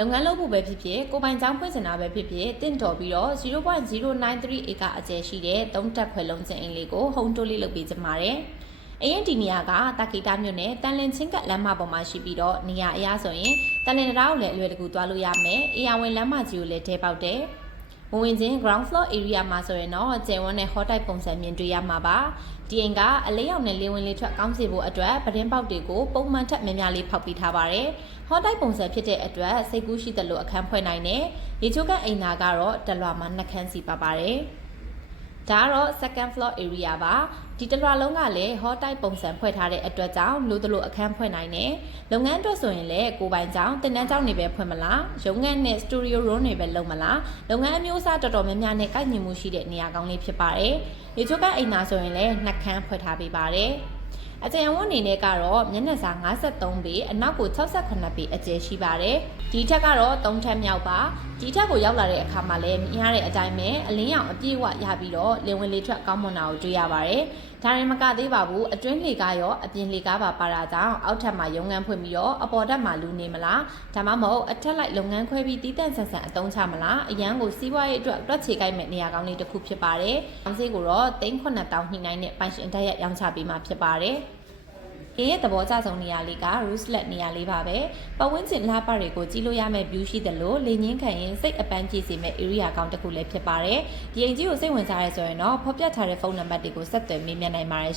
လုပ်ငန်းလုပ်ဖို့ပဲဖြစ်ဖြစ်ကိုပိုင်ကျောင်းဖွင့်စင်တာပဲဖြစ်ဖြစ်တင့်တော်ပြီးတော့ 0.093 ဧကအကျယ်ရှိတဲ့3တက်ခွဲလုံးစင်အိမ်လေးကိုဟုံးတိုးလေးလုပ်ပေးကြပါတယ်။အရင်ဒီနေရာကတာကီတာမြို့နယ်တန်လင်ချင်းကလမ်းမပေါ်မှာရှိပြီးတော့နေရာအရဆိုရင်တန်လင်တရားကိုလည်းအလွယ်တကူသွားလို့ရမယ်။အေယာဝင်လမ်းမကြီးကိုလည်းထဲပေါက်တယ်။ဝင်ချင်း ground floor area မှာဆိုရင်တော့ကျယ်ဝန်းတဲ့ hot type ပုံစံမြင်တွေ့ရမှာပါဒီအိမ်ကအလေးရောင်နဲ့လေဝင်လေထွက်ကောင်းစေဖို့အတွက်ပတင်းပေါက်တွေကိုပုံမှန်ထက်များများလေးဖောက်ပေးထားပါတယ် hot type ပုံစံဖြစ်တဲ့အတွက်စိတ်ကူးရှိသလိုအခန်းဖွင့်နိုင်တယ်ရေချိုးကအိမ်သာကတော့တလွာမှာ2ခန်းစီပါပါတယ်ဒါကတော့ second floor area ပါဒီတလွာလုံးကလည်း hot type ပုံစံဖွဲ့ထားတဲ့အတွက်ကြောင့်လိုသလိုအခန်းဖွင့်နိုင်တယ်လုပ်ငန်းအတွက်ဆိုရင်လည်းကိုပိုင်ကျောင်းတင်တန်းကျောင်းတွေပဲဖွင့်မလားရုံးခန်းနဲ့ studio room တွေပဲလုပ်မလားလုပ်ငန်းအမျိုးအစားတော်တော်များများနဲ့ကိုက်ညီမှုရှိတဲ့နေရာကောင်းလေးဖြစ်ပါတယ်ရေချိုးကအိမ်သာဆိုရင်လည်း2ခန်းဖွဲ့ထားပေးပါတယ်အကျယ်ဝန်းအနေနဲ့ကတော့မျက်နှာစာ53ပေအနောက်ကို68ပေအကျယ်ရှိပါတယ်ဒီထက်ကတော့3ထပ်မြောက်ပါဒီထက်ကိုရောက်လာတဲ့အခါမှာလည်းမြင်ရတဲ့အတိုင်းပဲအလင်းရောင်အပြည့်အဝရပြီးတော့လေဝင်လေထွက်ကောင်းမွန်တာကိုတွေ့ရပါတယ်ဒါရင်မကသေးပါဘူးအတွင်းလေကားရောအပြင်လေကားပါပါတာကြောင့်အောက်ထပ်မှာရုံငန်းဖွင့်ပြီးတော့အပေါ်ထပ်မှာလူနေမလားဒါမှမဟုတ်အထက်လိုက်လုပ်ငန်းခွဲပြီးတီးတန့်ဆန်ဆန်အသုံးချမလားအရန်ကိုစီးပွားရေးအတွက်တွက်ချေကိုက်မဲ့နေရာကောင်းလေးတစ်ခုဖြစ်ပါတယ်။အောင်စေးကိုတော့3,900ညှိနှိုင်းနဲ့ပိုင်ရှင်တက်ရရောင်းချပေးမှာဖြစ်ပါတယ်။ရဲ့သဘောကျဆုံးနေရာလေးက rooflet နေရာလေးပါပဲပတ်ဝန်းကျင်လှပတွေကိုကြည့်လို့ရမယ့် view ရှိတယ်လို့လေငင်းခံရင်စိတ်အပန်းကြည့်စေမယ့် area ကောင်းတစ်ခုလည်းဖြစ်ပါတယ်ဒီအိမ်ကြီးကိုစိတ်ဝင်စားရဲဆိုရင်တော့ဖော်ပြထားတဲ့ဖုန်းနံပါတ်တွေကိုဆက်သွယ်မေးမြန်းနိုင်ပါတယ်